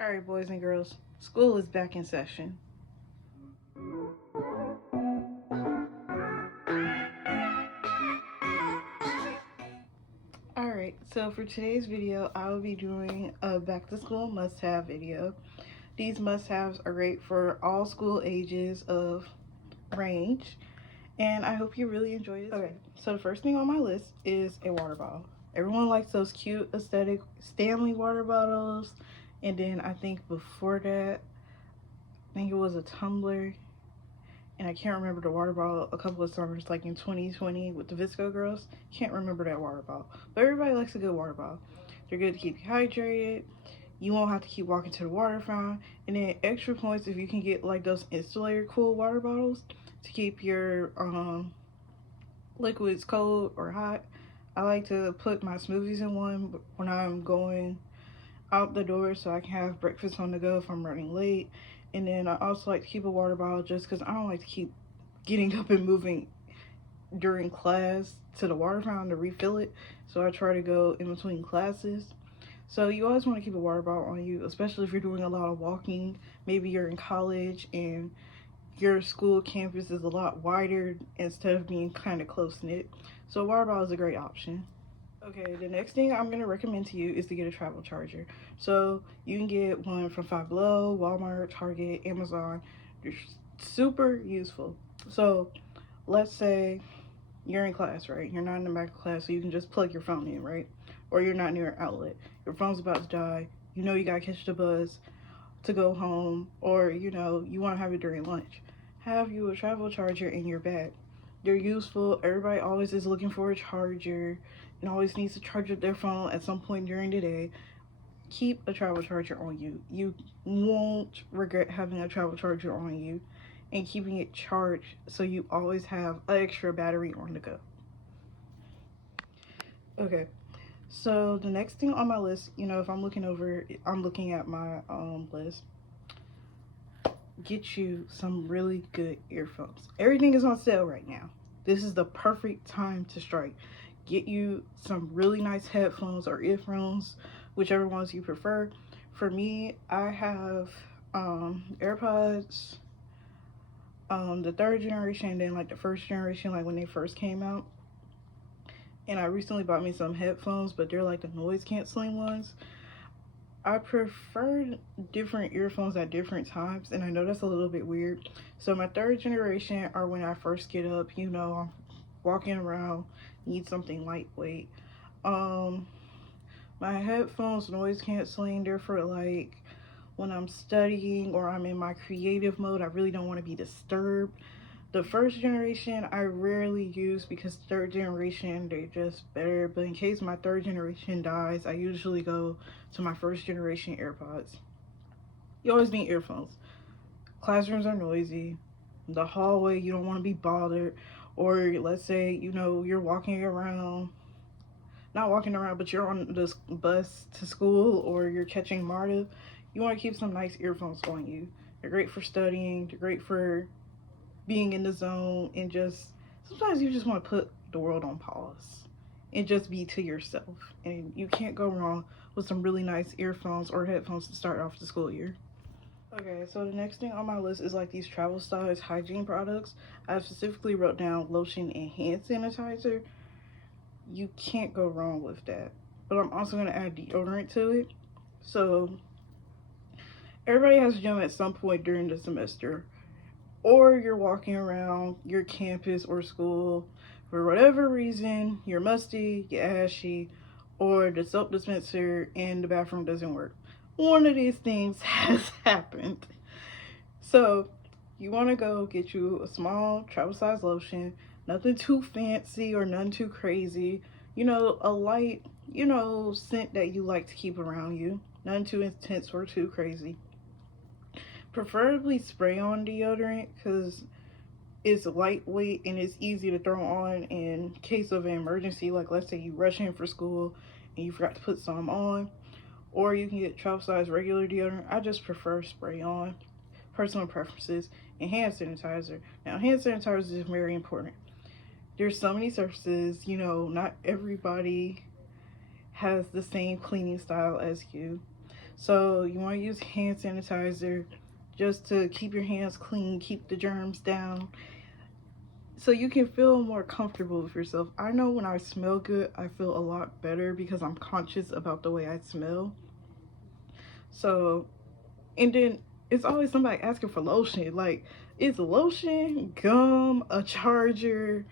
All right, boys and girls, school is back in session. All right, so for today's video, I will be doing a back to school must have video. These must haves are great for all school ages of range, and I hope you really enjoy this. Okay, so the first thing on my list is a water bottle. Everyone likes those cute aesthetic Stanley water bottles, and then I think before that, I think it was a tumbler, and I can't remember the water bottle a couple of summers, like in 2020 with the Visco girls. Can't remember that water bottle. But everybody likes a good water bottle. They're good to keep you hydrated. You won't have to keep walking to the water fountain. And then extra points if you can get like those insulator cool water bottles to keep your liquids cold or hot. I like to put my smoothies in one when I'm going out the door so I can have breakfast on the go if I'm running late. And then I also like to keep a water bottle just because I don't like to keep getting up and moving during class to the water fountain to refill it. So I try to go in between classes. So you always want to keep a water bottle on you, especially if you're doing a lot of walking. Maybe you're in college and your school campus is a lot wider instead of being kind of close knit. So a water bottle is a great option. Okay, the next thing I'm going to recommend to you is to get a travel charger. So you can get one from Five Below, Walmart, Target, Amazon. They're super useful. So let's say you're in class, right? You're not in the back of class, so you can just plug your phone in, right? Or you're not near an outlet. Your phone's about to die. You know you got to catch the bus to go home, or you want to have it during lunch. Have you a travel charger in your bag. They're useful. Everybody always is looking for a charger and always needs to charge up their phone at some point during the day. Keep a travel charger on you. You won't regret having a travel charger on you and keeping it charged so you always have an extra battery on the go. Okay, so the next thing on my list, if I'm looking at my list, get you some really good earphones. Everything is on sale right now. This is the perfect time to strike. Get you some really nice headphones or earphones, whichever ones you prefer. For me, I have AirPods, the third generation, and then like the first generation, like when they first came out. And I recently bought me some headphones, but they're like the noise canceling ones. I prefer different earphones at different times, and I know that's a little bit weird. So my third generation are when I first get up, I'm walking around, need something lightweight. Um, my headphones noise canceling, they're for like when I'm studying or I'm in my creative mode. I really don't want to be disturbed. The first generation I rarely use because third generation they're just better. But in case my third generation dies, I usually go to my first generation AirPods. You always need earphones. Classrooms are noisy. The hallway, you don't want to be bothered. Or let's say, you're walking around, not walking around, but you're on this bus to school or you're catching MARTA. You want to keep some nice earphones on you. They're great for studying, they're great for being in the zone, and just sometimes you just want to put the world on pause and just be to yourself. And you can't go wrong with some really nice earphones or headphones to start off the school year. Okay, so the next thing on my list is like these travel styles hygiene products. I specifically wrote down lotion and hand sanitizer. You can't go wrong with that. But I'm also going to add deodorant to it. So everybody has gym at some point during the semester, or you're walking around your campus or school for whatever reason, you're musty, you're ashy, or the soap dispenser in the bathroom doesn't work. One of these things has happened. So you want to go get you a small travel size lotion, nothing too fancy or nothing too crazy. A light, scent that you like to keep around you. Nothing too intense or too crazy. Preferably spray on deodorant because it's lightweight and it's easy to throw on in case of an emergency. Like let's say you rush in for school and you forgot to put some on. Or you can get travel size regular deodorant. I just prefer spray on. Personal preferences. And hand sanitizer. Now hand sanitizer is very important. There's so many surfaces, not everybody has the same cleaning style as you. So you want to use hand sanitizer just to keep your hands clean, keep the germs down, so you can feel more comfortable with yourself. I know when I smell good, I feel a lot better because I'm conscious about the way I smell. So, and then it's always somebody asking for lotion. Like, it's lotion, gum, a charger,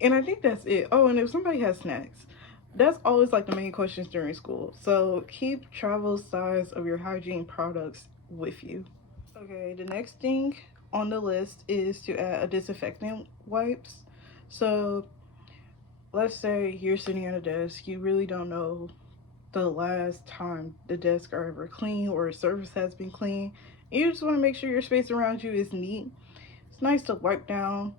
and I think that's it. Oh, and if somebody has snacks, that's always like the main questions during school. So keep travel size of your hygiene products with you. Okay, the next thing on the list is to add a disinfectant wipes. So let's say you're sitting at a desk, you really don't know the last time the desk are ever clean or a surface has been clean. You just want to make sure your space around you is neat. It's nice to wipe down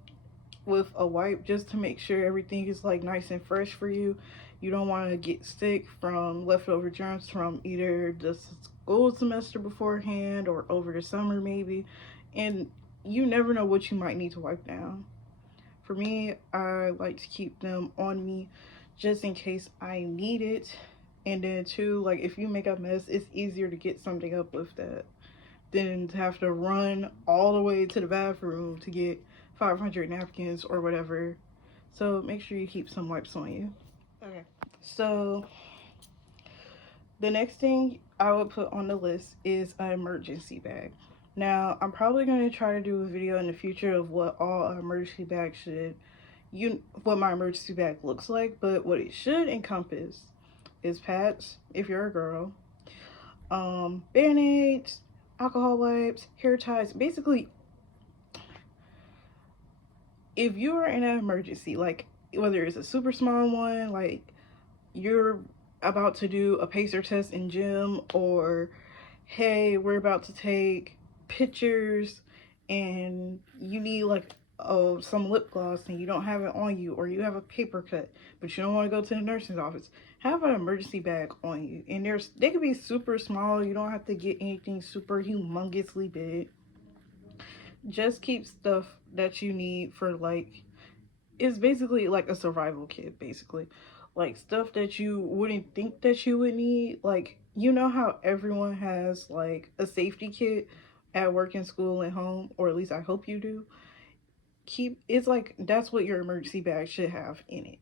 with a wipe just to make sure everything is like nice and fresh for you. You don't want to get sick from leftover germs from either the school semester beforehand or over the summer maybe. And you never know what you might need to wipe down. For me, I like to keep them on me just in case I need it. And then too, like if you make a mess, it's easier to get something up with that than to have to run all the way to the bathroom to get 500 napkins or whatever. So make sure you keep some wipes on you. Okay. So the next thing I would put on the list is an emergency bag. Now, I'm probably going to try to do a video in the future of what all an emergency bag should, what my emergency bag looks like, but what it should encompass is pads, if you're a girl, band-aids, alcohol wipes, hair ties, basically, if you are in an emergency, like whether it's a super small one, like you're about to do a pacer test in gym, or hey, we're about to take pictures and you need like some lip gloss and you don't have it on you, or you have a paper cut but you don't want to go to the nurse's office, have an emergency bag on you. And they could be super small, you don't have to get anything super humongously big. Just keep stuff that you need for like, it's basically like a survival kit, basically. Like stuff that you wouldn't think that you would need. Like, you know how everyone has like a safety kit at work and school and home, or at least I hope you do. It's like that's what your emergency bag should have in it.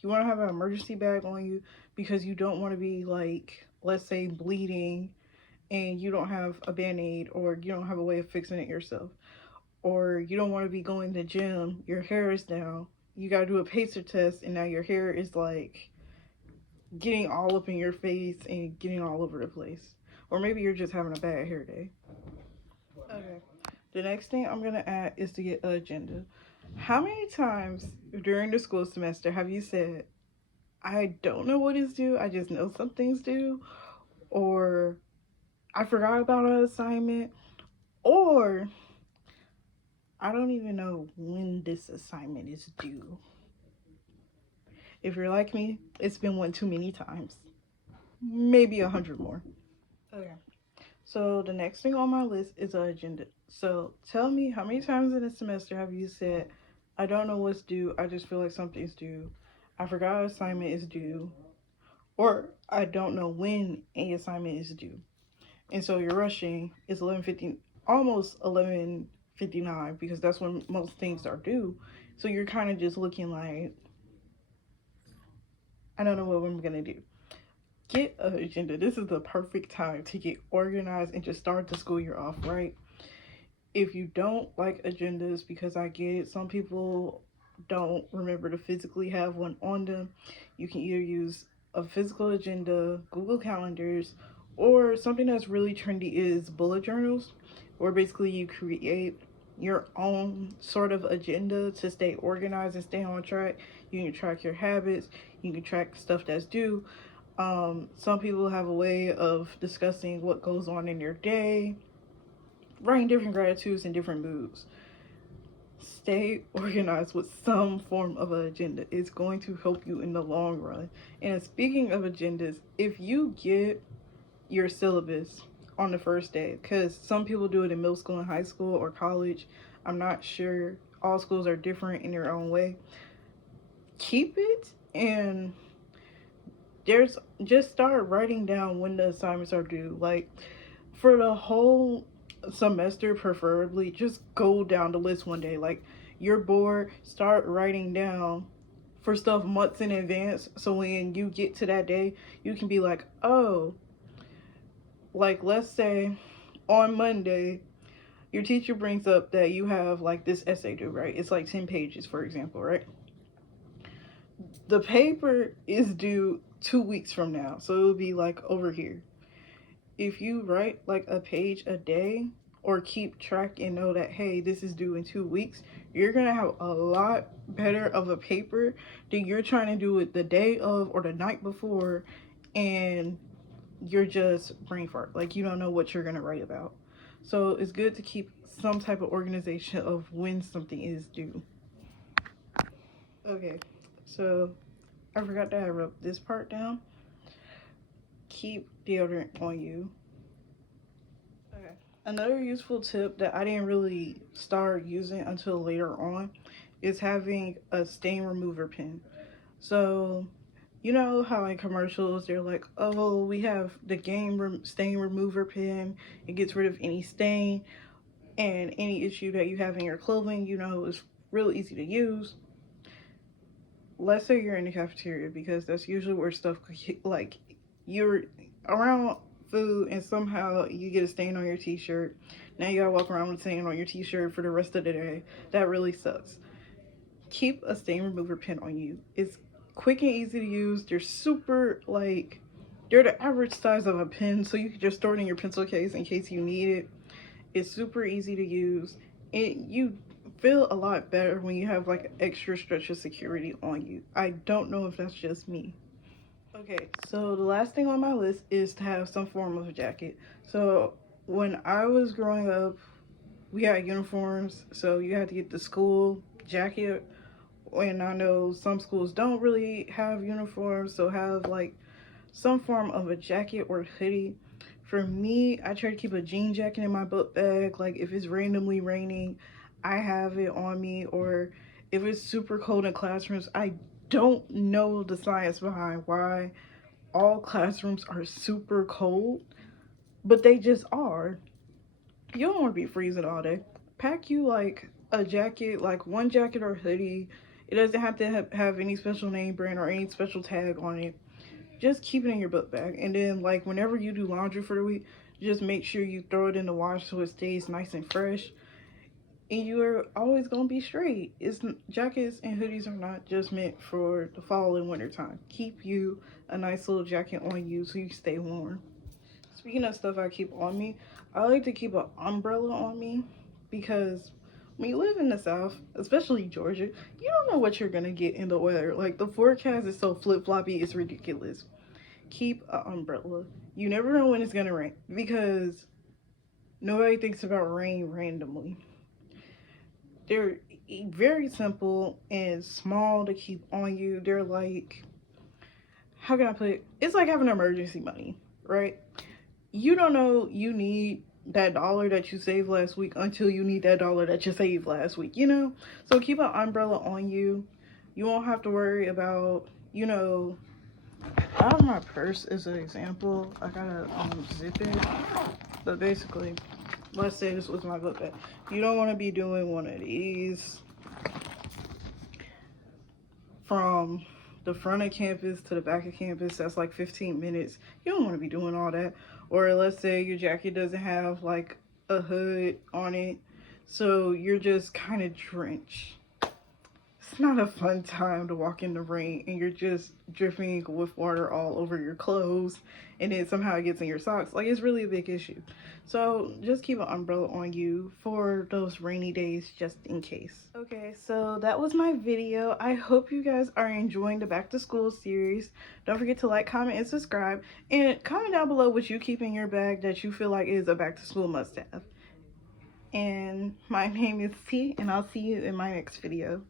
You want to have an emergency bag on you because you don't want to be like, let's say, bleeding and you don't have a band-aid, or you don't have a way of fixing it yourself, or you don't want to be going to the gym, your hair is down, you got to do a pacer test and now your hair is like getting all up in your face and getting all over the place, or maybe you're just having a bad hair day. Okay, the next thing I'm gonna add is to get an agenda. How many times during the school semester have you said, I don't know what is due, I just know something's due, or I forgot about an assignment, or I don't even know when this assignment is due? If you're like me, it's been one too many times. Maybe 100 more. Okay. So the next thing on my list is an agenda. So tell me, how many times in a semester have you said, I don't know what's due, I just feel like something's due, I forgot an assignment is due, or I don't know when a assignment is due. And so you're rushing, it's 11:50, almost 11:59, because that's when most things are due. So you're kind of just looking like, I don't know what I'm gonna do. Get an agenda. This is the perfect time to get organized and just start the school year off right. If you don't like agendas, because I get it, some people don't remember to physically have one on them, you can either use a physical agenda, Google Calendars, or something that's really trendy is bullet journals, where basically you create your own sort of agenda to stay organized and stay on track. You can track your habits, you can track stuff that's due. Some people have a way of discussing what goes on in your day, writing different gratitudes and different moods. Stay organized with some form of an agenda. It's going to help you in the long run. And speaking of agendas, if you get your syllabus on the first day, because some people do it in middle school and high school or college, I'm not sure, all schools are different in their own way, keep it and there's just start writing down when the assignments are due. Like for the whole semester, preferably, just go down the list one day. Like you're bored, start writing down for stuff months in advance. So when you get to that day, you can be like, oh, like let's say on Monday, your teacher brings up that you have like this essay due, right? It's like 10 pages, for example, right? The paper is due 2 weeks from now. So it would be like over here. If you write like a page a day or keep track and know that, hey, this is due in 2 weeks, you're gonna have a lot better of a paper than you're trying to do it the day of or the night before and you're just brain fart. Like you don't know what you're gonna write about. So it's good to keep some type of organization of when something is due. Okay, so I forgot that I wrote this part down. Keep deodorant on you. Okay. Another useful tip that I didn't really start using until later on is having a stain remover pen. So, you know how in commercials they're like, oh, we have the stain remover pen. It gets rid of any stain and any issue that you have in your clothing. You know, it's real easy to use. Let's say you're in the cafeteria, because that's usually where stuff, like you're around food and somehow you get a stain on your t-shirt. Now you gotta walk around with a stain on your t-shirt for the rest of the day. That really sucks. Keep a stain remover pen on you. It's quick and easy to use. They're super, like, they're the average size of a pen, so you can just store it in your pencil case in case you need it. It's super easy to use, and you feel a lot better when you have like an extra stretch of security on you. I don't know if that's just me. Okay, so the last thing on my list is to have some form of a jacket. So when I was growing up, we had uniforms, so you had to get the school jacket. And I know some schools don't really have uniforms, so have like some form of a jacket or hoodie. For me, I try to keep a jean jacket in my book bag. Like if it's randomly raining, I have it on me. Or if it's super cold in classrooms, I don't know the science behind why all classrooms are super cold, but they just are. You don't want to be freezing all day. Pack you like a jacket, like one jacket or hoodie. It doesn't have to have any special name brand or any special tag on it. Just keep it in your book bag, and then like whenever you do laundry for the week, just make sure you throw it in the wash so it stays nice and fresh, and you're always gonna be straight. It's jackets and hoodies are not just meant for the fall and winter time. Keep you a nice little jacket on you so you stay warm. Speaking of stuff I keep on me, I like to keep an umbrella on me, because when you live in the South, especially Georgia, you don't know what you're gonna get in the weather. Like the forecast is so flip-floppy, it's ridiculous. Keep an umbrella. You never know when it's gonna rain, because nobody thinks about rain randomly. They're very simple and small to keep on you. They're like, how can I put it? It's like having emergency money, right? You don't know you need that dollar that you saved last week until you need that dollar that you saved last week, you know? So keep an umbrella on you. You won't have to worry about, you know, I have my purse as an example. I gotta zip it. But basically, let's say this was my book bag. You don't want to be doing one of these from the front of campus to the back of campus. That's like 15 minutes. You don't want to be doing all that. Or let's say your jacket doesn't have like a hood on it, so you're just kind of drenched. It's not a fun time to walk in the rain and you're just dripping with water all over your clothes, and then somehow it gets in your socks. Like, it's really a big issue. So just keep an umbrella on you for those rainy days, just in case. Okay, so that was my video. I hope you guys are enjoying the back to school series. Don't forget to like, comment, and subscribe, and comment down below what you keep in your bag that you feel like is a back to school must have. And my name is T, and I'll see you in my next video.